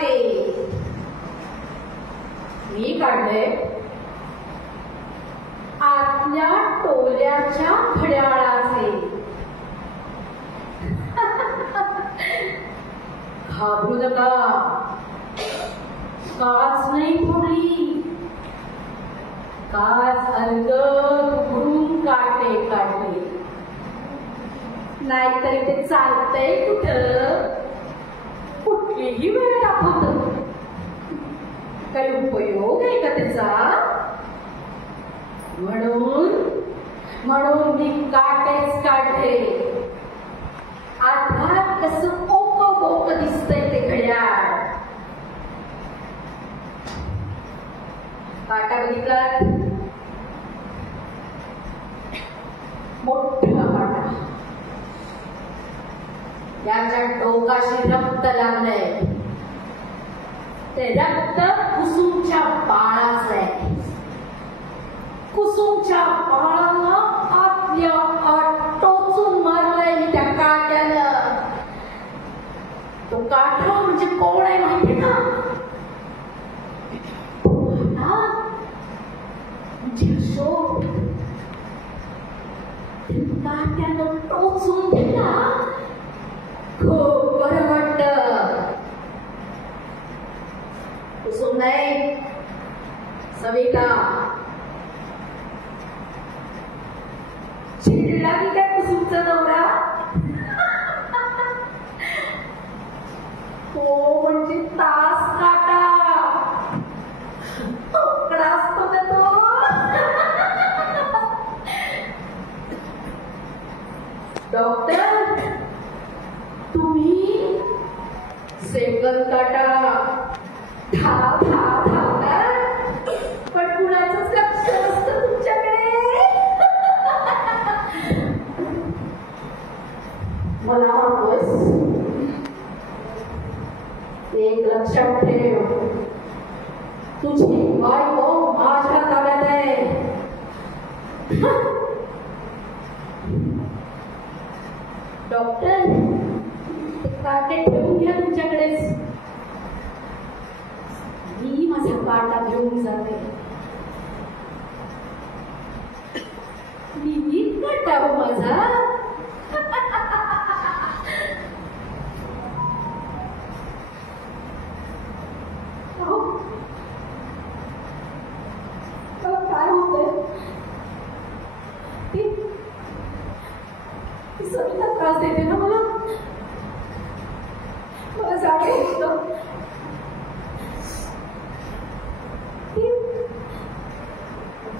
काटे मी काढले आतल्या टोल्याच्या घड्याळाचे. घाबरू नका, काच नाही फोडली, काच अलगद उघडून काटे काढले. नाहीतरी ते चालतंय कुठं, कुठलीही वेळ दाखवत. काही उपयोग आहे का त्याचा? म्हणून मी काटेच काढले. आधार कसं ओक बोक दिसतंय ते घड्याळ. काटा बघितलात? मोठा काटा, त्याच्या डोकाशी रक्त लागलंय. ते रक्त कुसुमच्या बाळाचं आहे. कुसुमच्या बाळाला आतल्या आत टोचून मारलंय मी त्या काट्यानं. तो काठा म्हणजे कोण आहे माहिती ना? अशोक. काट्यानं टोचून दिला. खूप बरं वाटतं. कुसुम नाही, सविता. चिडला की काय कुसुमचा नवरा? तो म्हणजे तास काटा. तोकडा असतो ना तो. डॉक्टर, तुम्ही सेकंद काटा धाव धाव धावतात, पण कुणाचंच लक्ष नसतं तुमच्याकडे. मला म्हणतोस? एक लक्षात ठेव, तुझी बायको माझ्या ताब्यात आहे. डॉक्टर, काटे ठेवून घ्या तुमच्याकडेच. मी माझा काटा घेऊन जाते. मी काटा माझा. काय होतंय? सविता त्रास देते ना मला. मला जागे होतं.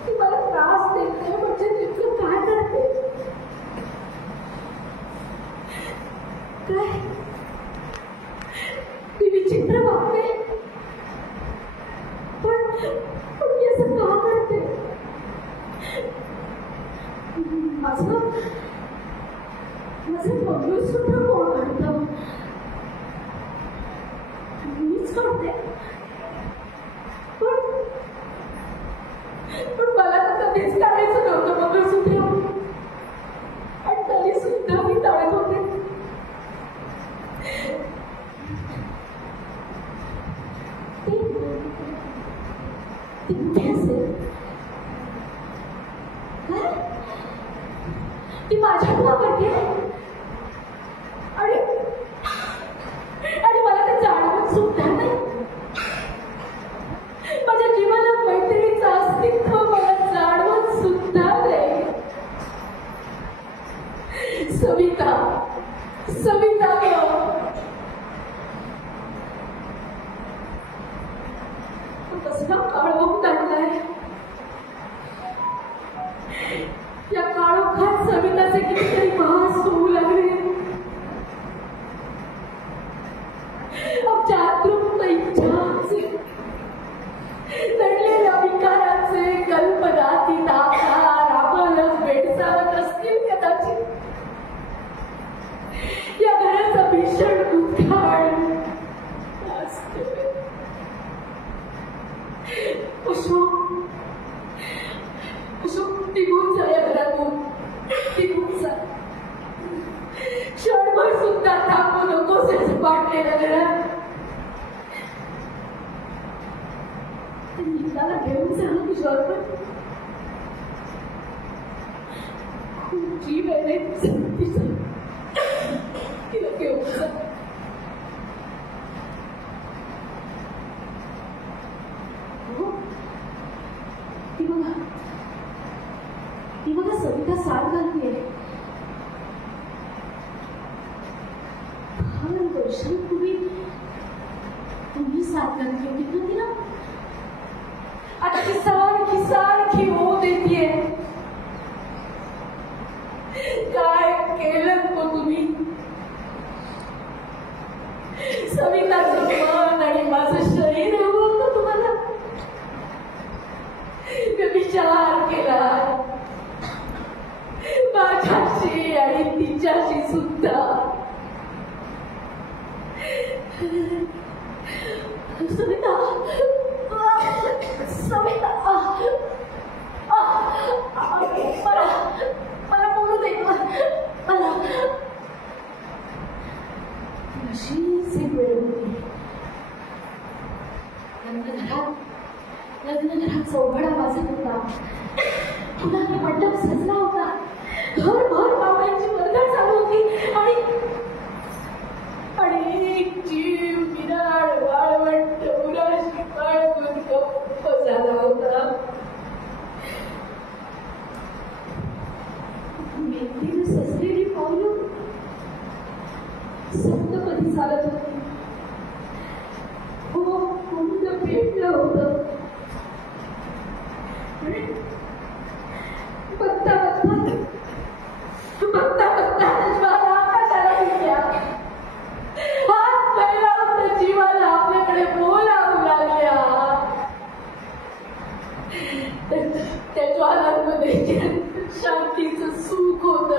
ती मला त्रास देते म्हणजे तिचं काय करते? काय ती विचित्र वागते, पण ती असं का करते? माझं मंगळसूत्र कोण काढतं? मीच काढते. पण मला तर कधीच काढायचं नव्हतं मंगळसूत्र, आणि तरी सुद्धा मी काढत होते. ती कुठे असेल? ती माझ्याकडे वापरते. आणि मला ते जाणवत सुद्धा नाही. माझ्या जीवनात मैत्रिणीचं अस्तित्व मला जाणवत सुद्धा नाही. सविता, सविता कसला काळोख काढलाय. या काळोखात सविताचे कितीतरी भास होऊ लागले. आमच्या अतृप्त इच्छाचे, दडलेल्या विकाराचे कल्पनातीत आकार आम्हाला भेडसावत असतील कदाचित. या घराचा भीषण उद्घाटन अशोक निघून जा या घरातून. निघून जा. त्याला घेऊन जाणं तुझ्यावर खूप जीव आहे तिला घेऊन जा. ती बघा सविता साथ घालतीये. फार वर्षांपूर्वी तुम्ही साथ घातली होती ना तिला. आता ती सारखी सारखी हो देतीये. काय केलं तो तुम्ही. सविताचं मन आणि माझं शरीर हवं होतं तुम्हाला. विचार केला माझ्याशी आणि तिच्याशी सुद्धा. सविता सविता मला बोलू दे. मला अशीच एक वेळ होती. लग्नघरात चौघडा वाजत होता. पुन्हा मंडप सजला होता. घरभर बाबांची वर्दळ चालू होती. आणि एक जीव निराळ वाळवंट उराशी पाळवून गप्प झाला होता. मेहंदीने सजलेली पावलं सप्तपदी चालत होती. हो कुंड पेटलं होतं. बघता ज्वाला आकाशाला उठल्या. हात पहिला होता जीवाला आपल्याकडे बोलावू लागल्या. त्या ज्वालांमध्ये शांतीचं सुख होत.